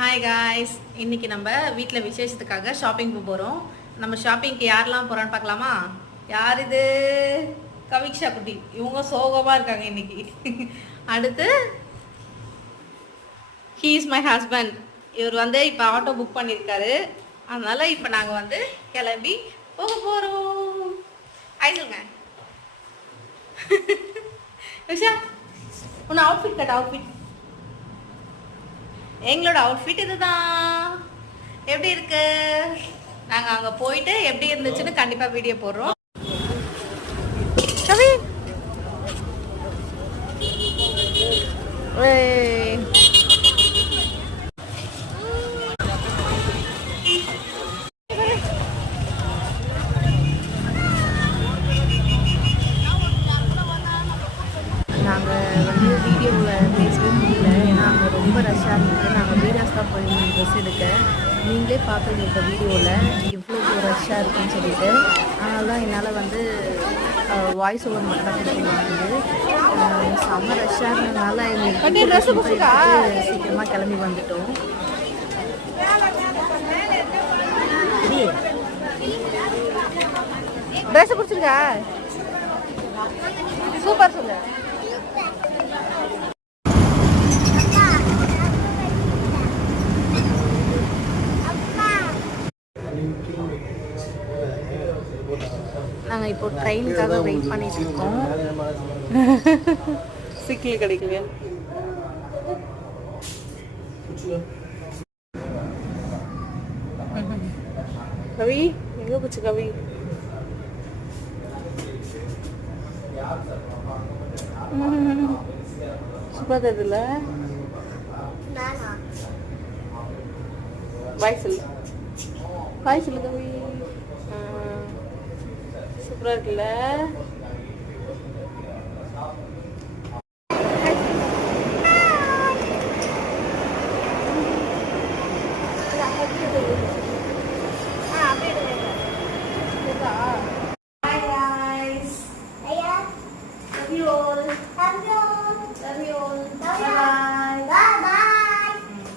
Hi guys, இன்னைக்கு நம்ம வீட்டில் விசேஷத்துக்காக ஷாப்பிங் போகிறோம். நம்ம ஷாப்பிங்க்கு யாரெல்லாம் போகிறான்னு பார்க்கலாமா? யார் இது? கவிக்ஷா குட்டி. இவங்க சோகமாக இருக்காங்க இன்னைக்கு. அடுத்து ஹீ இஸ் மை ஹஸ்பண்ட். இவர் வந்து இப்போ ஆட்டோ புக் பண்ணியிருக்காரு. அதனால் இப்போ நாங்கள் வந்து கிளம்பி போக போகிறோம். ஆயிடுங்க விஷா, உன்னை அவுட்ஃபிட் கட் அவுட்ஃபிட். எங்களோட அவுட்ஃபிட் இதுதான். எப்படி இருக்கு? நாங்கள் அங்கே போயிட்டு எப்படி இருந்துச்சுன்னு கண்டிப்பாக வீடியோ போடுறோம். கவி நாங்கள் வந்து வீடியோவில் பேசவே முடியல, ஏன்னா அங்கே ரொம்ப ரஷ்ஷாக இருந்தது. நாங்கள் வீடாஸ் தான் போயிருந்தோம் ட்ரெஸ் எடுக்க. நீங்களே பார்த்துருக்க வீடியோவில் இவ்வளோ ரஷ்ஷாக இருக்குன்னு சொல்லிட்டு. அதனால தான் என்னால் வந்து வாய்ஸ் ஓவர் மட்டும் தான் கொடுக்க முடியுது. செம்ம ரஷ்ஷாக இருந்ததுனால எங்களுக்கு சீக்கிரமாக கிளம்பி வந்துட்டோம். ட்ரெஸ் பிடிச்சிருக்கா? சூப்பர் சொல்லு. நாங்கள் இப்போ ட்ரெயினுக்காக வெயிட் பண்ணிட்டு இருக்கோம். சிக்கில் கிடைக்கலையா? கவி எங்கே போச்சு? கவி சூப்பர் தெரியுதுல்ல? பாய் சொல்லு, பாய் சொல்லு கவி. சூப்பராக இருக்குல்ல?